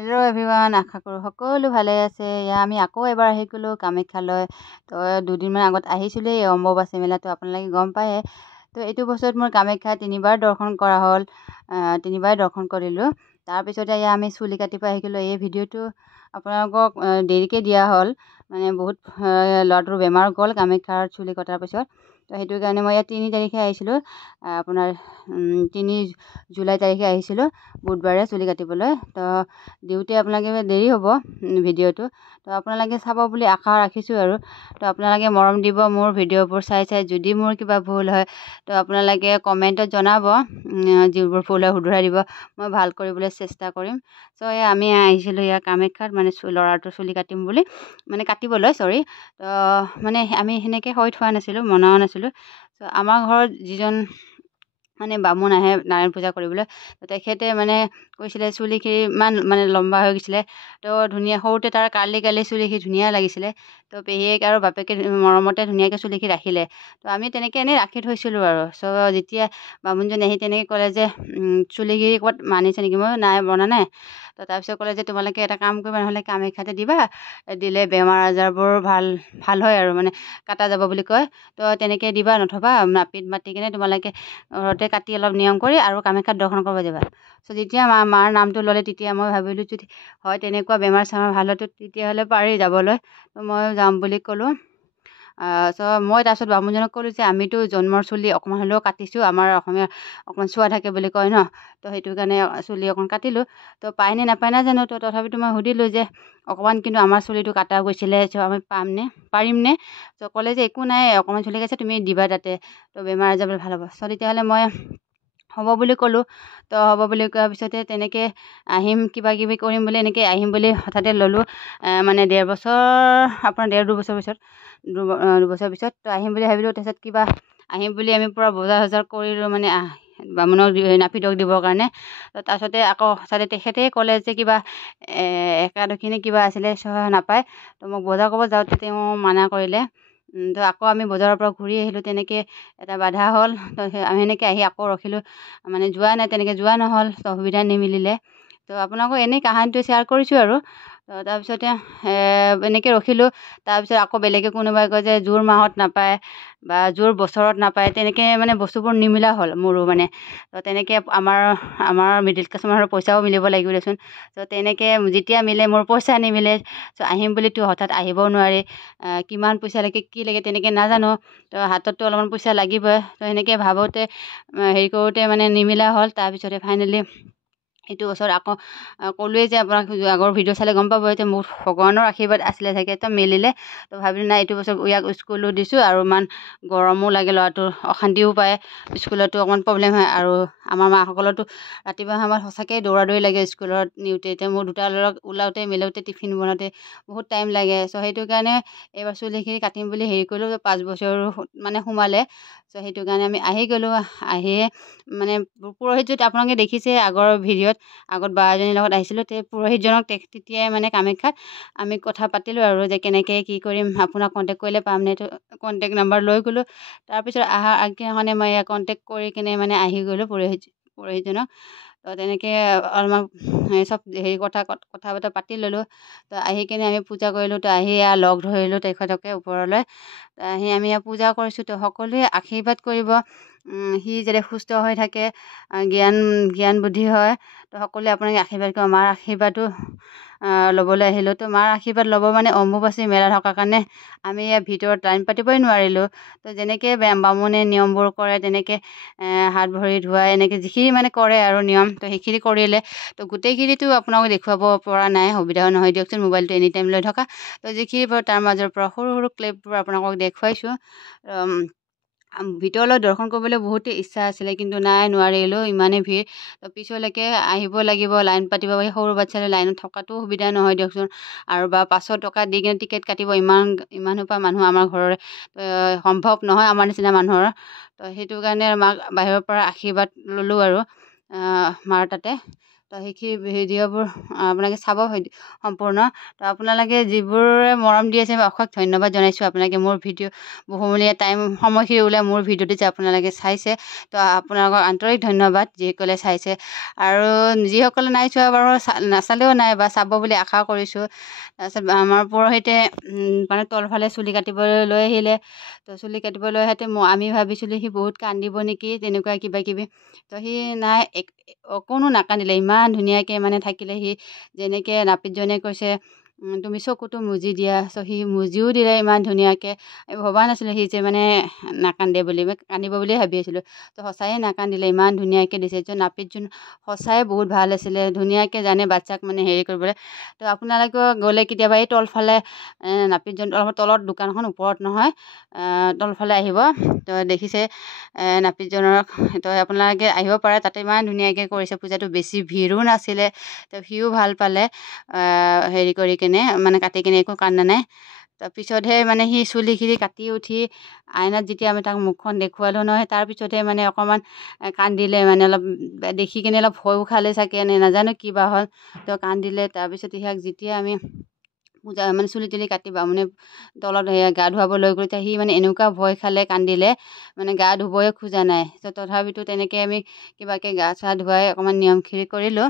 Hello' everyone, আশা কৰোঁ সকলো ভালে আছে। আমি আকৌ এবাৰ আহি গ'লোঁ কামাখ্যালৈ। তো দুদিনমান আগত আহিছিলোঁ এই অম্বুবাচী মেলাটো আপোনালোকে গম পায়ে। তো এইটো বছৰত মোৰ কামাখ্যা তিনিবাৰ দৰ্শন কৰা হ'ল, তিনিবাৰ দৰ্শন কৰিলোঁ। তাৰপিছতে আমি চুলি কাটিব আহি গ'লোঁ। এই ভিডিঅ'টো আপোনালোকক দেৰিকৈ দিয়া হ'ল, মানে বহুত ল'ৰাটোৰ বেমাৰ গ'ল কামাখ্যাৰ চুলি কটাৰ পিছত। তো সেইটো কাৰণে মই ইয়াত 3 তাৰিখে আহিছিলোঁ, আপোনাৰ 3 জুলাই তাৰিখে আহিছিলোঁ বুধবাৰে চুলি কাটিবলৈ। তো দিওঁতে আপোনালোকে দেৰি হ'ব ভিডিঅ'টো। তো আপোনালোকে চাব বুলি আশা ৰাখিছোঁ আৰু। তো আপোনালোকে মৰম দিব মোৰ ভিডিঅ'বোৰ চাই যদি মোৰ কিবা ভুল হয় তো আপোনালোকে কমেণ্টত জনাব, যিবোৰ ভুল হয় শুধৰাই দিব, মই ভাল কৰিবলৈ চেষ্টা কৰিম। চ' আমি আহিছিলোঁ ইয়াৰ কামাখ্যাত, মানে ল'ৰাটোৰ চুলি কাটিম বুলি, মানে কাটিবলৈ তো মানে আমি সেনেকৈ হৈ থোৱা নাছিলোঁ, মনাও নাছিলোঁ। চ' আমাৰ ঘৰত যিজন মানে বামুণ আহে নাৰায়ণ পূজা কৰিবলৈ, তেখেতে মানে কৈছিলে চুলিখিনি ইমান মানে লম্বা হৈ গৈছিলে। তো ধুনীয়া, সৰুতে তাৰ কাৰ্লি চুলিখিনি ধুনীয়া লাগিছিলে। তো পেহীয়েক আৰু বাপেকে মৰমতে ধুনীয়াকৈ চুলিখিনি ৰাখিলে। তো আমি তেনেকৈ এনেই ৰাখি থৈছিলোঁ আৰু। চ' যেতিয়া বামুণজনে আহি তেনেকৈ ক'লে যে চুলিখিনি ক'ৰবাত মানিছে নেকি, মই নাই বনা নাই। তো তাৰপিছত ক'লে যে তোমালোকে এটা কাম কৰিবা, নহ'লে কামাখ্যাতে দিবা, দিলে বেমাৰ আজাৰবোৰ ভাল হয় আৰু মানে কাটা যাব বুলি কয়। তো তেনেকৈ দিবা, নথবা নাপিত মাতি কিনে তোমালোকে ঘৰতে কাটি অলপ নিয়ম কৰি আৰু কামাখ্যাত দৰ্শন কৰিব যাবা। চ' যেতিয়া মাৰ নামটো ল'লে তেতিয়া মই ভাবিলোঁ যদি হয় তেনেকুৱা বেমাৰ চেমাৰ ভাল হয়তো তেতিয়াহ'লে পাৰি যাবলৈ। তো মই যাম বুলি ক'লোঁ। চ' মই তাৰপিছত বামুণজনক ক'লোঁ যে আমিতো জন্মৰ চুলি অকণমান হ'লেও কাটিছোঁ, আমাৰ অসমীয়া অকণমান চোৱা থাকে বুলি কয় ন। তো সেইটো কাৰণে চুলি অকণ কাটিলোঁ। তো পায়নে নাপায় নাজানো। তো তথাপিতো মই সুধিলোঁ যে অকণমান কিন্তু আমাৰ চুলিটো কাটা গৈছিলে, চ' আমি পাৰিমনে? চ' ক'লে যে একো নাই, অকণমান চুলি কাটিছে, তুমি দিবা তাতে, তো বেমাৰ আজাৰবোৰ ভাল হ'ব। চ' তেতিয়াহ'লে মই হ'ব বুলি ক'লোঁ। তো হ'ব বুলি কোৱাৰ পিছতে তেনেকৈ আহিম, কিবা কিবি কৰিম বুলি এনেকৈ আহিম বুলি হঠাতে ল'লোঁ। মানে 1.5 বছৰ, আপোনাৰ 2 বছৰ পিছত, 2 বছৰ পিছত তো আহিম বুলি ভাবিলোঁ। তাৰপিছত কিবা আহিম বুলি আমি পূৰা বজাৰ চজাৰ কৰিলোঁ, মানে বামুণক নাপিতক দিবৰ কাৰণে। তো তাৰপিছতে আকৌ হঠাতে তেখেতে ক'লে যে কিবা একাদশী নে কিবা আছিলে, নাপায়। তো মোক বজাৰ কৰিব যাওঁতে তেওঁ মানা কৰিলে। তো আকৌ আমি বজাৰৰ পৰা ঘূৰি আহিলোঁ, তেনেকৈ এটা বাধা হ'ল। তো আমি সেনেকৈ আহি আকৌ ৰখিলোঁ, মানে যোৱা নাই, তেনেকৈ যোৱা নহ'ল, তো সুবিধা নিমিলিলে। তো আপোনালোকক এনেই কাহানীটো শ্বেয়াৰ কৰিছোঁ আৰু। তো তাৰপিছতে এনেকৈ ৰখিলোঁ। তাৰপিছত আকৌ বেলেগে কোনোবাই কয় যে জোৰ মাহত নাপায় বা জোৰ বছৰত নাপায়, তেনেকৈ মানে বস্তুবোৰ নিমিলা হ'ল মোৰো মানে। তো তেনেকৈ আমাৰ মিডিল ক্লাছ মানুহৰ পইচাও মিলিব লাগিব দেচোন। তো তেনেকৈ যেতিয়া মিলে, মোৰ পইচা নিমিলে। চ' আহিম বুলিতো হঠাৎ আহিবও নোৱাৰি, কিমান পইচা লাগে কি লাগে তেনেকৈ নাজানো। তো হাতততো অলপমান পইচা লাগিবই। তো সেনেকৈ ভাবোঁতে হেৰি কৰোঁতে মানে নিমিলা হ'ল। তাৰপিছতে ফাইনেলি এইটো বছৰত আকৌ ক'লোৱেই যে আপোনাক আগৰ ভিডিঅ' চালে গম পাব যে মোৰ ভগৱানৰ আশীৰ্বাদ আছিলে চাগে, তো মিলিলে। তো ভাবিলোঁ নাই, এইটো বছৰ ইয়াক স্কুলো দিছোঁ আৰু ইমান গৰমো লাগে, ল'ৰাটোৰ অশান্তিও পায়, স্কুলতো অকণমান প্ৰব্লেম হয়। আৰু আমাৰ মাসকলতো ৰাতিপুৱা সময়ত সঁচাকৈ দৌৰা দৌৰি লাগে স্কুলত নিওঁতে। এতিয়া মোৰ 2টা ল'ৰাক ওলাওঁতে মেলোঁতে টিফিন বনাওঁতে বহুত টাইম লাগে। চ' সেইটো কাৰণে এইবাৰ চুলিখিনি কাটিম বুলি হেৰি কৰিলোঁ। 5 বছৰো মানে সোমালে। চ' সেইটো কাৰণে আমি আহি গ'লোঁ। আহিয়ে মানে পুৰোহিতজন আপোনালোকে দেখিছে আগৰ ভিডিঅ'ত, আগত বা এজনীৰ লগত আহিছিলোঁ। পুৰোহিতজনক তেতিয়াই মানে কামাখ্যাত আমি কথা পাতিলোঁ আৰু যে কেনেকৈ কি কৰিম, আপোনাক কণ্টেক্ট কৰিলে পাম নে? কণ্টেক্ট নাম্বাৰ লৈ গ'লোঁ। তাৰপিছত অহাৰ আগদিনাখনে মই কণ্টেক্ট কৰি কিনে মানে আহি গ'লোঁ পুৰোহিতজনক। তো তেনেকৈ অলপমান চব হেৰি কথা বতৰা পাতি ল'লোঁ। তো আহি কিনে আমি পূজা কৰিলোঁ। তো আহি লগ ধৰিলোঁ তেখেতকে ওপৰলৈ। তো আহি আমি পূজা কৰিছোঁ। তো সকলোৱে আশীৰ্বাদ কৰিব, সি যাতে সুস্থ হৈ থাকে, জ্ঞান বুদ্ধি হয়। তো সকলোৱে আপোনালোকে আশীৰ্বাদ কৰিব। মাৰ আশীৰ্বাদো ল'বলৈ আহিলোঁ। তো মাৰ আশীৰ্বাদ ল'ব মানে অম্বুবাচী মেলা থকাৰ কাৰণে আমি ইয়াৰ ভিতৰত লাইন পাতিবই নোৱাৰিলোঁ। তো যেনেকৈ বামুণে নিয়মবোৰ কৰে, তেনেকৈ হাত ভৰি ধোৱাই এনেকৈ যিখিনি মানে কৰে আৰু নিয়ম, তো সেইখিনি কৰিলে। তো গোটেইখিনিতো আপোনালোকে দেখুৱাব পৰা নাই, সুবিধাও নহয় দিয়কচোন, মোবাইলটো এনি টাইম লৈ থকা। তো যিখিনি পাৰোঁ তাৰ মাজৰ পৰা সৰু সৰু ক্লিপবোৰ আপোনালোকক দেখুৱাইছোঁ। ভিতৰলৈ দৰ্শন কৰিবলৈ বহুতেই ইচ্ছা আছিলে, কিন্তু নাই, নোৱাৰিলোঁ, ইমানেই ভিৰ। তো পিছলৈকে আহিব লাগিব, লাইন পাতিব, সৰু বাচ্ছালৈ লাইনত থকাটো সুবিধা নহয় দিয়কচোন। আৰু বা 500 টকা দি কিনে টিকেট কাটিব, ইমানসোপা মানুহ আমাৰ ঘৰৰে সম্ভৱ নহয় আমাৰ নিচিনা মানুহৰ। তো সেইটো কাৰণে মাক বাহিৰৰ পৰা আশীৰ্বাদ ল'লোঁ আৰু মাৰ তাতে। তো সেইখিনি ভিডিঅ'বোৰ আপোনালোকে চাব সম্পূৰ্ণ। তো আপোনালোকে যিবোৰে মৰম দি আছে মই অশেষ ধন্যবাদ জনাইছোঁ। আপোনালোকে মোৰ ভিডিঅ' বহুমূলীয়া সময়খিনি ওলাই মোৰ ভিডিঅ'টো যে আপোনালোকে চাইছে, তো আপোনালোকক আন্তৰিক ধন্যবাদ যিসকলে চাইছে। আৰু যিসকলে নাই চোৱা বাৰু নাচালেও নাই বা চাব বুলি আশা কৰিছোঁ। তাৰপিছত আমাৰ পৰহিতে মানে তলফালে চুলি কাটিবলৈ লৈ আহিলে। তো চুলি কাটিবলৈ আহোঁতে আমি ভাবিছিলোঁ সি বহুত কান্দিব নেকি, তেনেকুৱা কিবা কিবি। তো সি নাই অকণো নাকান্দিলে, ইমান ধুনীয়াকৈ মানে থাকিলে সি। যেনেকৈ নাপিতজনে কৈছে তুমি চকুটো মুজি দিয়া, চ' সি মুজিও দিলে ইমান ধুনীয়াকৈ। ভবা নাছিলোঁ সি যে মানে নাকান্দে বুলি, কান্দিব বুলিয়ে ভাবি আছিলোঁ। তো সঁচায়ে নাকান্দিলে, ইমান ধুনীয়াকৈ দিছে। চ' নাপিতজন সঁচাই বহুত ভাল আছিলে, ধুনীয়াকৈ জানে বাচ্চাক মানে হেৰি কৰিবলৈ। তো আপোনালোকেও গ'লে কেতিয়াবা এই তলফালে নাপিতজন তলত দোকানখন ওপৰত নহয়, তলফালে আহিব। তো দেখিছে নাপিতজনক, তো আপোনালোকে আহিব পাৰে, তাতে ইমান ধুনীয়াকৈ কৰিছে পূজাটো, বেছি ভিৰো নাছিলে। তো সিও ভাল পালে হেৰি কৰি কিনে, মানে কাটি কিনে একো কান্দা নাই। তাৰপিছতহে মানে সি চুলিখিনি কাটি উঠি আইনাত যেতিয়া আমি তাক মুখখন দেখুৱালোঁ নহয়, তাৰপিছতহে মানে অকণমান কান্দিলে, মানে অলপ দেখি কিনে অলপ ভয়ো খালে চাগে, নাজানো কি বা হ'ল। তো কান্দিলে। তাৰপিছত সিয়াক যেতিয়া আমি পূজা মানে চুলি তুলি কাটিবা মানে তলত গা ধুৱাব লৈ গ'ল, সি মানে এনেকুৱা ভয় খালে, কান্দিলে, মানে গা ধুবই খোজা নাই। তো তথাপিতো তেনেকৈ আমি কিবাকৈ গা চা ধুৱাই অকণমান নিয়মখিনি কৰিলোঁ।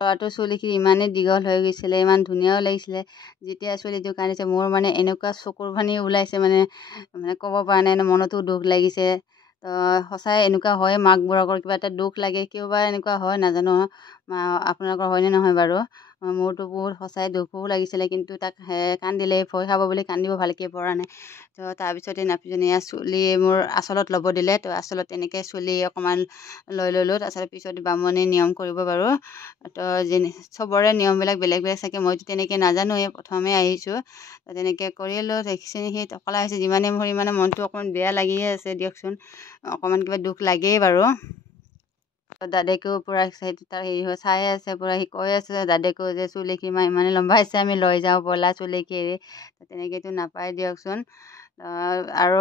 ল'ৰাটোৰ চুলিখিনি ইমানেই দীঘল হৈ গৈছিলে, ইমান ধুনীয়াও লাগিছিলে। যেতিয়া চুলিটো কাটিছে মোৰ মানে এনেকুৱা চকুৰ পানী ওলাইছে, মানে ক'ব পৰা নাই, মনতো দুখ লাগিছে। তো সঁচাই এনেকুৱা হয়, মাকবোৰকৰ কিবা এটা দুখ লাগে, কিয় বা এনেকুৱা হয় নাজানো। আপোনালোকৰ হয়নে নহয় বাৰু? মোৰতো বহুত সঁচাই দুখো লাগিছিলে, কিন্তু তাক কান্দিলে, ভয় খাব বুলি কান্দিব ভালকৈ পৰা নাই। তো তাৰপিছতে নাপিতজনীয়ে চুলি মোৰ আঁচলত ল'ব দিলে। তো আঁচলত তেনেকৈ চুলি অকণমান লৈ ল'লোঁ। তাৰপিছত পিছত বামুণে নিয়ম কৰিব বাৰু। তো চবৰে নিয়মবিলাক বেলেগ বেলেগ চাগে, মইতো তেনেকৈ নাজানোৱে, প্ৰথমে আহিছোঁ। তো তেনেকৈ কৰিলোঁ। দেখিছেনে সি টকলা হৈছে, যিমানে মোৰ ইমানে মনটো অকণমান বেয়া লাগিয়ে আছে দিয়কচোন, অকণমান কিবা দুখ লাগেই বাৰু। দাদেকেও পূৰা তাৰ হেৰি হৈ চাই আছে, পূৰা সি কৈ আছে দাদেকেও যে চুলিখিনি ইমানে লম্বা হৈছে, আমি লৈ যাওঁ ব'লা চুলিখিনি এৰি। তেনেকৈতো নাপায় দিয়কচোন। আৰু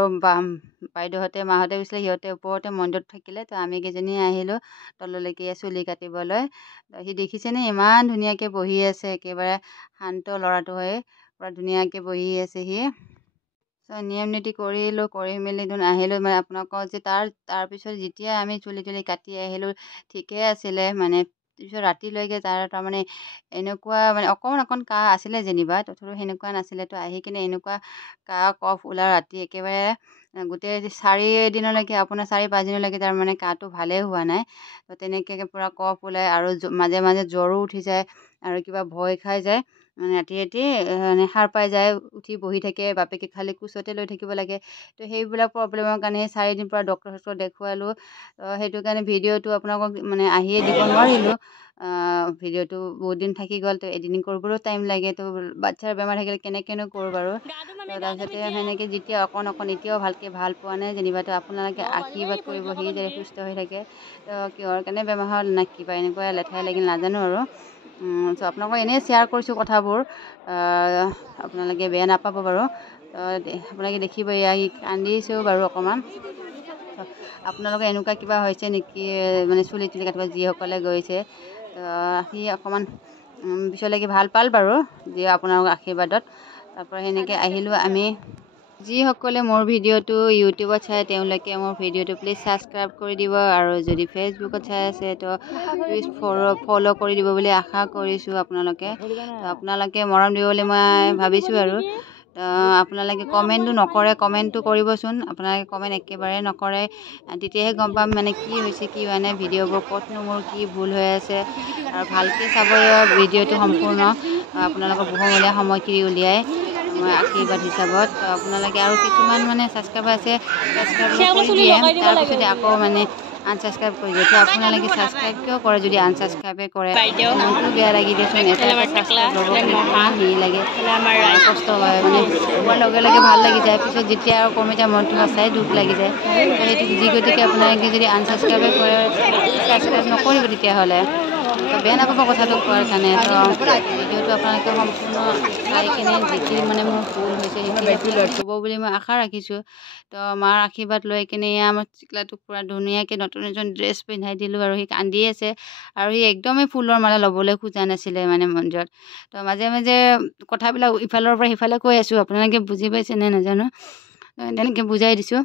বাইদেউহঁতে মাহঁতে গৈছিলে, সিহঁতে ওপৰতে মন্দিৰত থাকিলে। তো আমি কেইজনী আহিলোঁ তললৈকে চুলি কাটিবলৈ। সি দেখিছেনে ইমান ধুনীয়াকৈ বহি আছে, একেবাৰে শান্ত ল'ৰাটো হৈ পূৰা ধুনীয়াকৈ বহি আছে সি। নিয়ম নীতি কৰিলোঁ, কৰি মেলি আহিলোঁ। মানে আপোনালোকৰ যে তাৰপিছত যেতিয়া আমি চুলি তুলি কাটি আহিলোঁ ঠিকেই আছিলে, মানে পিছত ৰাতিলৈকে তাৰমানে এনেকুৱা মানে অকণ কাহ আছিলে যেনিবা, তথাপিও সেনেকুৱা নাছিলে। তো আহি কিনে এনেকুৱা কাহ কফ ওলাই ৰাতি একেবাৰে গোটেই 4 দিনলৈকে, আপোনাৰ 4-5 দিনলৈকে তাৰমানে কাহটো ভালেই হোৱা নাই। তো তেনেকৈ পূৰা কফ ওলায়, আৰু মাজে মাজে জ্বৰো উঠি যায়, আৰু কিবা ভয় খাই যায়, মানে ৰাতি মানে সাৰ পাই যায়, উঠি বহি থাকে, বাপেকে খালি কোচতে লৈ থাকিব লাগে। তো সেইবিলাক প্ৰব্লেমৰ কাৰণে 4 দিন পৰা ডক্তৰ দেখুৱালোঁ। তো সেইটো কাৰণে ভিডিঅ'টো আপোনালোকক মানে আহিয়ে দিব নোৱাৰিলোঁ। ভিডিঅ'টো বহুত দিন থাকি গ'ল। তো এডিটিং কৰিবলৈও টাইম লাগে। তো বাচ্ছাৰ বেমাৰ থাকিলে কেনেকৈনো কৰোঁ বাৰু। তো তাৰপিছতে সেনেকৈ যেতিয়া অকণ এতিয়াও ভালকৈ ভাল পোৱা নাই যেনিবা। তো আপোনালোকে আশীৰ্বাদ কৰিব সি যাতে সুস্থ হৈ থাকে। তো কিহৰ কাৰণে বেমাৰ হ'ল নে কিবা এনেকুৱা লেঠাই লাগিল নাজানো আৰু। চ' আপোনালোকক এনেই শ্বেয়াৰ কৰিছোঁ কথাবোৰ, আপোনালোকে বেয়া নাপাব বাৰু। আপোনালোকে দেখিব এয়া সি কান্দিছেও বাৰু অকণমান। আপোনালোকৰ এনেকুৱা কিবা হৈছে নেকি, মানে চুলি তুলি কাটিব যিসকলে গৈছে, সি অকণমান পিছলৈকে ভাল পাল বাৰু যি আপোনালোকৰ আশীৰ্বাদত। তাৰপৰা সেনেকৈ আহিলোঁ আমি। যিসকলে মোৰ ভিডিঅ'টো ইউটিউবত চাই তেওঁলোকে মোৰ ভিডিঅ'টো প্লিজ ছাবস্ক্ৰাইব কৰি দিব, আৰু যদি ফেচবুকত চাই আছে তো প্লিজ ফ'ল' কৰি দিব বুলি আশা কৰিছোঁ আপোনালোকে। তো আপোনালোকে মৰম দিব বুলি মই ভাবিছোঁ আৰু। আপোনালোকে কমেণ্টটো নকৰে, কমেণ্টটো কৰিবচোন। আপোনালোকে কমেণ্ট একেবাৰে নকৰে, তেতিয়াহে গম পাম মানে কি হৈছে কি হোৱা নাই, ভিডিঅ'বোৰ ক'তনো মোৰ কি ভুল হৈ আছে। আৰু ভালকৈ চাব ভিডিঅ'টো সম্পূৰ্ণ, আপোনালোকৰ বহুমূলীয়া সময়খিনি উলিয়াই মই আশীৰ্বাদ হিচাপত। তো আপোনালোকে আৰু কিছুমান মানে ছাবস্ক্ৰাইবাৰ আছে, ছাবস্ক্ৰাইব কৰি দিয়ে, তাৰপিছতে আকৌ মানে আনছাবস্ক্ৰাইব কৰি দিয়ে। তো আপোনালোকে ছাবস্ক্ৰাইব কিয় কৰে যদি আনছাবস্ক্ৰাইবে কৰে, মনটো বেয়া লাগি দিয়েচোন। এটা ছাবস্ক্ৰাইব ল'ব কাৰণে ইমান হেৰি লাগে, কষ্ট হয়, মানে হোৱাৰ লগে লগে ভাল লাগি যায়, পিছত যেতিয়া আৰু কমি যায় মনটো সঁচাই দুখ লাগি যায়। তো সেইটো যি গতিকে আপোনালোকে যদি আনছাবস্ক্ৰাইবে কৰে ছাবস্ক্ৰাইব নকৰিব তেতিয়াহ'লে। তো বেয়া নাপাব কথাটো কোৱাৰ কাৰণে। তো ভিডিঅ'টো আপোনালোকে সম্পূৰ্ণ চাই কিনে যিখিনি মানে মোৰ ভুল হৈছে সেইখিনি হ'ব বুলি মই আশা ৰাখিছোঁ। তো মাৰ আশীৰ্বাদ লৈ কিনে আমাৰ চিকলাটোক পূৰা ধুনীয়াকৈ নতুন এজন ড্ৰেছ পিন্ধাই দিলোঁ আৰু সি কান্দি আছে আৰু সি একদমেই ফুলৰ মালা ল'বলৈ খোজা নাছিলে মানে মন্দিৰত। তো মাজে মাজে কথাবিলাক ইফালৰ পৰা সিফালে কৈ আছোঁ, আপোনালোকে বুজি পাইছে নে নাজানো, তেনেকৈ বুজাই দিছোঁ।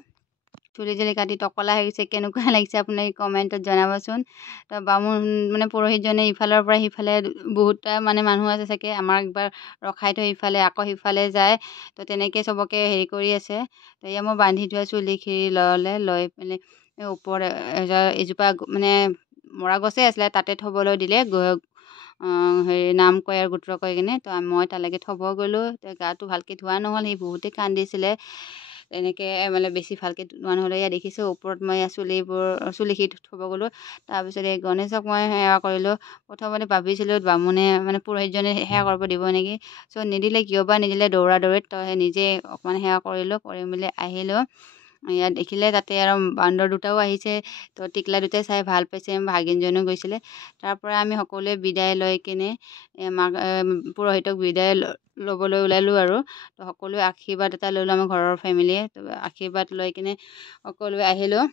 চুলি তুলি কাটি টকলা হৈ গৈছে, কেনেকুৱা লাগিছে আপোনালোকে কমেণ্টত জনাবচোন। তো বামুণ মানে পুৰোহিতজনে ইফালৰ পৰা সিফালে বহুতটা মানে মানুহ আছে চাগে, আমাক একবাৰ ৰখাই থৈ ইফালে আকৌ সিফালে যায়। তো তেনেকৈ চবকে হেৰি কৰি আছে। তো এয়া মই বান্ধি থোৱা চুলিখিনি লৈ পেলাই ওপৰত এজোপা মানে মৰা গছে আছিলে তাতে থ'বলৈ দিলে, হেৰি নাম কয় আৰু গোত্ৰ কৈ কিনে। তো মই তালৈকে থ'ব গ'লোঁ। তো গাটো ভালকৈ ধোৱা নহ'ল, সি বহুতেই কান্দিছিলে। এনেকৈ মানে বেছি ভালকৈ ধোৱা নহ'লে এয়া দেখিছোঁ ওপৰত মই চুলিখিনি থ'ব গ'লোঁ। তাৰপিছত এই গণেশক মই সেৱা কৰিলোঁ। প্ৰথমতে ভাবিছিলোঁ বামুণে মানে পুৰোহিতজনে সেৱা কৰিব দিব নেকি, চ' নিদিলে, কিয় বা নিদিলে, দৌৰা দৌৰিত তো নিজে অকণমান সেৱা কৰিলোঁ, কৰি মেলি আহিলোঁ। ইয়াত দেখিলে তাতে আৰু বান্দৰ দুটাও আহিছে। তো টিকলা দুটাই চাই ভাল পাইছে, ভাগিনজনো গৈছিলে। তাৰ পৰা আমি সকলোৱে বিদায় লৈ কিনে পুৰোহিতক বিদায় ল'বলৈ ওলালোঁ আৰু। তো সকলোৱে আশীৰ্বাদ এটা ল'লোঁ আমাৰ ঘৰৰ ফেমিলিয়ে। তো আশীৰ্বাদ লৈ কিনে সকলোৱে আহিলোঁ।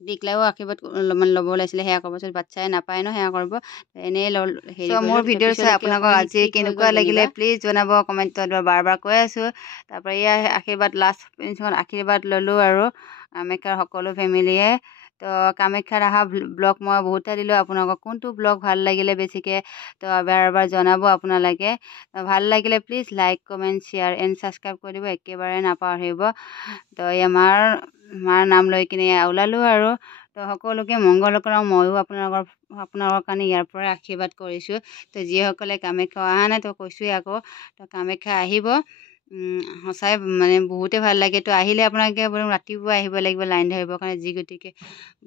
টিকলাও আশীৰ্বাদ মানে ল'ব ওলাইছিলে, সেয়া কৰিব পিছত বাচ্ছাই নাপায় ন সেয়া কৰিব, এনেই হেৰি মোৰ ভিডিঅ' চাই আপোনালোকক আজি কেনেকুৱা লাগিলে প্লিজ জনাব কমেণ্টত। বাৰ বাৰ কৈ আছোঁ। তাৰপৰা এয়া আশীৰ্বাদ লাষ্ট পেঞ্চনত আশীৰ্বাদ ল'লোঁ আৰু কামাখ্যাৰ সকলো ফেমিলিয়ে। তো কামাখ্যাত অহা ব্লগ মই বহুতটা দিলোঁ, আপোনালোকক কোনটো ব্লগ ভাল লাগিলে বেছিকৈ তো এবাৰ জনাব আপোনালোকে। ভাল লাগিলে please like comment share and subscribe কৰি দিব, একেবাৰে নাপাহৰিব। তো এই মাৰ নাম লৈ কিনে ওলালোঁ আৰু। তো সকলোকে মংগল কৰক, ময়ো আপোনালোকৰ কাৰণে ইয়াৰ পৰা আশীৰ্বাদ কৰিছোঁ। তো যিসকলে কামাখ্যা অহা নাই তো কৈছোঁৱেই আকৌ, তো কামাখ্যা আহিব। সঁচাই মানে বহুতেই ভাল লাগে। তো আহিলে আপোনালোকে ৰাতিপুৱা আহিব লাগিব লাইন ধৰিবৰ কাৰণে, যি গতিকে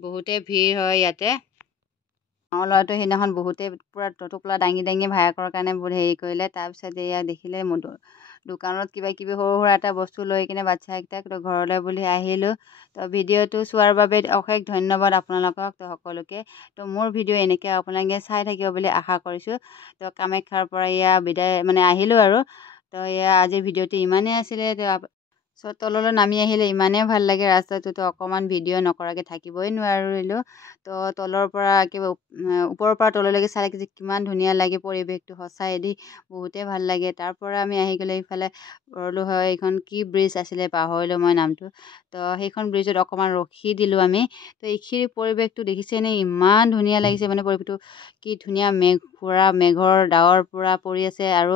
বহুতেই ভিৰ হয় ইয়াতে। আমাৰ ল'ৰাটো সেইদিনাখন বহুতেই পূৰা টোপোলা দাঙি দাঙি ভায়েকৰ কাৰণে বহুত হেৰি কৰিলে। তাৰপিছত এয়া দেখিলে দোকানত কিবা কিবি সৰু সুৰা এটা বস্তু লৈ কিনে বাচ্ছাকেইটাক তো ঘৰলৈ বুলি আহিলোঁ। তো ভিডিঅ'টো চোৱাৰ বাবে অশেষ ধন্যবাদ আপোনালোকক, তো সকলোকে। তো মোৰ ভিডিঅ' এনেকৈ আপোনালোকে চাই থাকিব বুলি আশা কৰিছোঁ। তো কামাখ্যাৰ পৰা এয়া বিদায় মানে আহিলোঁ আৰু। তো এয়া আজিৰ ভিডিঅ'টো ইমানেই আছিলে। চ' তললৈ নামি আহিলে ইমানেই ভাল লাগে ৰাস্তাটোতো, অকণমান ভিডিঅ' নকৰাকৈ থাকিবই নোৱাৰিলোঁ। তো তলৰ পৰা একেবাৰে ওপৰৰ পৰা তললৈকে চাই যে কিমান ধুনীয়া লাগে পৰিৱেশটো, সঁচাই দি বহুতেই ভাল লাগে। তাৰ পৰা আমি আহি গ'লে ইফালে ৰ'লো হয়, এইখন কি ব্ৰিজ আছিলে পাহৰিলোঁ মই নামটো। তো সেইখন ব্ৰিজত অকণমান ৰখি দিলোঁ আমি। তো এইখিনিৰ পৰিৱেশটো দেখিছেনে, ইমান ধুনীয়া লাগিছে মানে পৰিৱেশটো, কি ধুনীয়া মেঘৰ ডাৱৰ পূৰা পৰি আছে। আৰু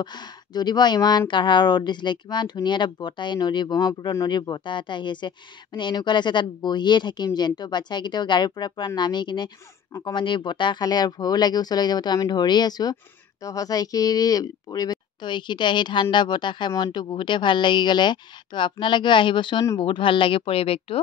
যদিও ইমান কাঢ়া ৰ'দ দিছিলে, কিমান ধুনীয়া এটা বতাহ, ব্ৰহ্মপুত্ৰ নদীৰ বতাহ এটা আহি আছে, মানে এনেকুৱা লাগিছে তাত বহিয়ে থাকিম যেন। তো বাচ্ছাকেইটাও গাড়ীৰ পৰা পূৰা নামি কিনে অকণমান দেৰি বতাহ খালে আৰু ভয়ো লাগে ওচৰলৈ যাব, তো আমি ধৰি আছোঁ। তো সঁচা এইখিনি পৰিৱেশ, তো এইখিনিতে আহি ঠাণ্ডা বতাহ খাই মনটো বহুতেই ভাল লাগি গ'লে। তো আপোনালোকেও আহিবচোন, বহুত ভাল লাগে পৰিৱেশটো।